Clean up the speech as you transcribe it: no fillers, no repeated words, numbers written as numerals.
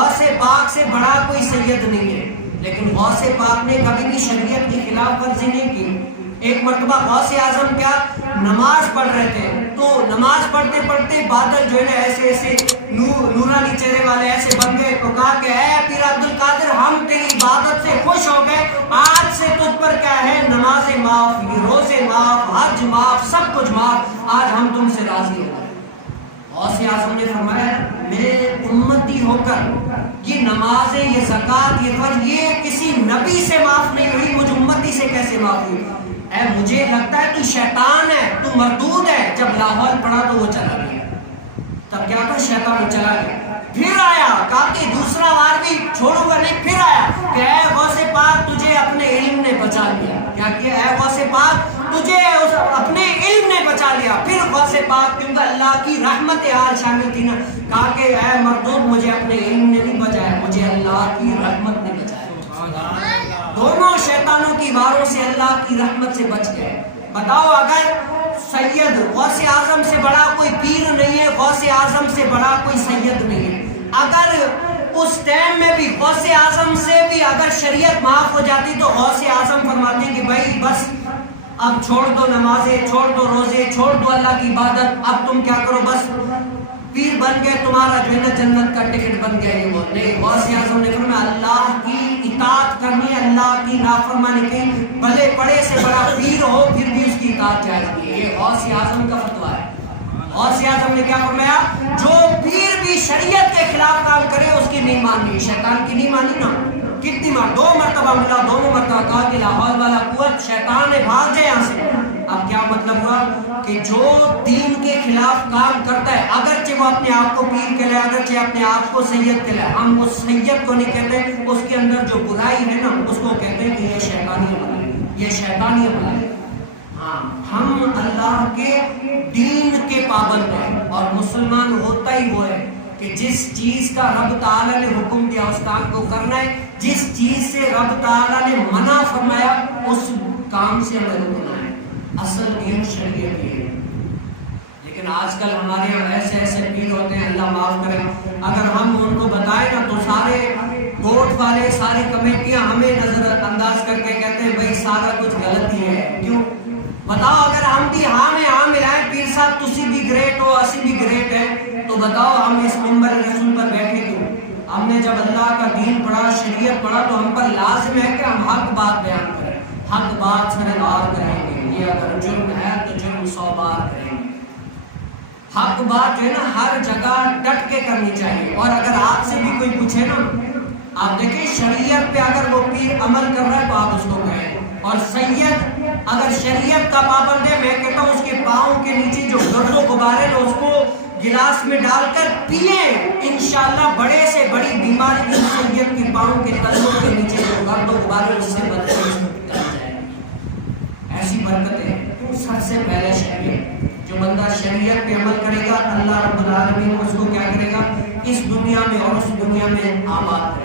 غوث پاک سے بڑا کوئی سید نہیں ہے، لیکن غوث پاک نے کبھی بھی شریعت کی خلاف ورزی نہیں کی۔ ایک مرتبہ غوث اعظم کیا نماز پڑھ رہے تھے، تو نماز پڑھتے پڑھتے بادل جو ہے نا ایسے ایسے نورانی چہرے والے ایسے بن گئے، تو کہا کہ اے پیر عبد القادر، ہم تیری عبادت سے خوش ہو گئے، آج سے تجھ پر کیا ہے، نمازیں معاف، روزے معاف، حج معاف، سب کچھ معاف، آج ہم تم سے راضی ہیں۔ غوث اعظم نے فرمایا میں امتی ہو کر یہ نمازیں، یہ زکوٰۃ، یہ فرض، یہ کسی نبی سے معاف نہیں ہوئی، مجھ امتی سے کیسے معاف ہوئی؟ اے مجھے لگتا ہے تو شیطان ہے، تو مردود ہے۔ جب لاہور پڑھا تو وہ چلا گیا، تب کیا تھا، شیطان وہ چلا گیا، پھر آیا، کہا کہ دوسرا بار بھی چھوڑوں گا نہیں، پھر آیا کہ اے غوث پاک تجھے اپنے علم نے بچا لیا۔ کیا کیا؟ اے غوث پاک تجھے اپنے علم نے بچا لیا۔ پھر غوث پاک، کیونکہ اللہ کی رحمت حال شامل تھی نا، کہا کہ اے مردود مجھے اپنے علم نے نہیں بچایا، مجھے اللہ کی رحمت نے بچایا۔ دونوں شیطانوں کی واروں سے اللہ کی رحمت سے بچ گئے۔ بتاؤ اگر سید غوث اعظم سے بڑا کوئی پیر نہیں ہے، غوث اعظم سے بڑا کوئی سید نہیں ہے، اگر اس ٹائم میں بھی غوث اعظم سے بھی اگر شریعت معاف ہو جاتی تو غوث اعظم فرماتے ہیں کہ بھائی بس اب چھوڑ دو نمازیں، چھوڑ دو روزے، چھوڑ دو اللہ کی عبادت، اب تم کیا کرو، بس پیر بن گئے، تمہارا جو ہے نا جنت کا ٹکٹ بن گیا۔ یہ وہ نہیں، غوث اعظم نے فرمایا اللہ کی اطاعت کرنی ہے، اللہ کی نافرمانی کی، بھلے بڑے سے بڑا پیر ہو پھر بھی اس کی اطاعت جائز نہیں ہے۔ یہ غوث اعظم کا فتویٰ ہے۔ غوث اعظم نے کیا فرمایا، جو پیر بھی شریعت کے خلاف کام کرے اس کی نہیں ماننی، شیطان کی نہیں مانی نا۔ کتنی بار، 2 مرتبہ ملا، دونوں مرتبہ کہا کہ لاہور والا قوت شیطان ہے، بھاگ جائے یہاں سے۔ اب کیا مطلب ہوا کہ جو دین کے خلاف کام کرتا ہے، اگرچہ وہ اپنے آپ کو پیر کہلائے، اگرچہ اپنے آپ کو سید کہلائے، ہم اس سید کو نہیں کہتے، اس کے اندر جو برائی ہے نا اس کو کہتے ہیں کہ یہ شیطانی عمل ہے، یہ شیطانی عمل ہے۔ ہاں، ہم اللہ کے دین کے پابند ہیں، اور مسلمان ہوتا ہی وہ ہے کہ جس چیز کا رب تعالیٰ نے حکم دیا اس کام کو کرنا ہے، جس چیز سے رب تعالیٰ نے منع فرمایا اس کام سے عمل کرنا ہے۔ اصل دین شریعت ہے۔ لیکن آج کل ہمارے یہاں ایسے ایسے پیر ہوتے ہیں، اللہ معاف کرے، اگر ہم ان کو بتائیں نا تو سارے گوٹ والے، ساری کمیٹیاں ہمیں نظر انداز کر کے کہتے ہیں بھائی سارا کچھ غلط ہی ہے۔ کیوں بتاؤ، اگر ہم بھی ہاں میں ہاں ملائیں، پیر صاحب تسی بھی گریٹ ہو، اسی بھی گریٹ ہے، تو بتاؤ ہم اس منبر رسول پر بیٹھے کیوں؟ ہم نے جب اللہ کا دین پڑھا، شریعت پڑھا، تو ہم پر لازم ہے کہ ہم حق بات بیان کریں، حق بات سر بار کریں گے۔ یہ اگر جرم ہے تو جرم 100 بار کریں گے۔ حق بات جو ہے نا ہر جگہ ڈٹ کے کرنی چاہیے۔ اور اگر آپ سے بھی کوئی پوچھے نا، آپ دیکھیں شریعت پہ اگر وہ پیر عمل کر رہا ہے تو آپ اس کو کہیں، اور سید اگر شریعت کا پابند ہے، میں کہتا ہوں اس کے پاؤں کے نیچے جو گرد و غبار ہے نا اس کو گلاس میں ڈال کر پیئیں، انشاءاللہ بڑے سے بڑی بیماری اس سید کی پاؤں کے تلووں کے نیچے جو گرد و غبار ہے اس سے بچ جائے۔ ایسی برکت ہے۔ سب سے پہلے شریعت، جو بندہ شریعت پہ عمل کرے گا اللہ رب العالمین اس کو کیا کرے گا، اس دنیا میں اور اس دنیا میں آباد کرے گا۔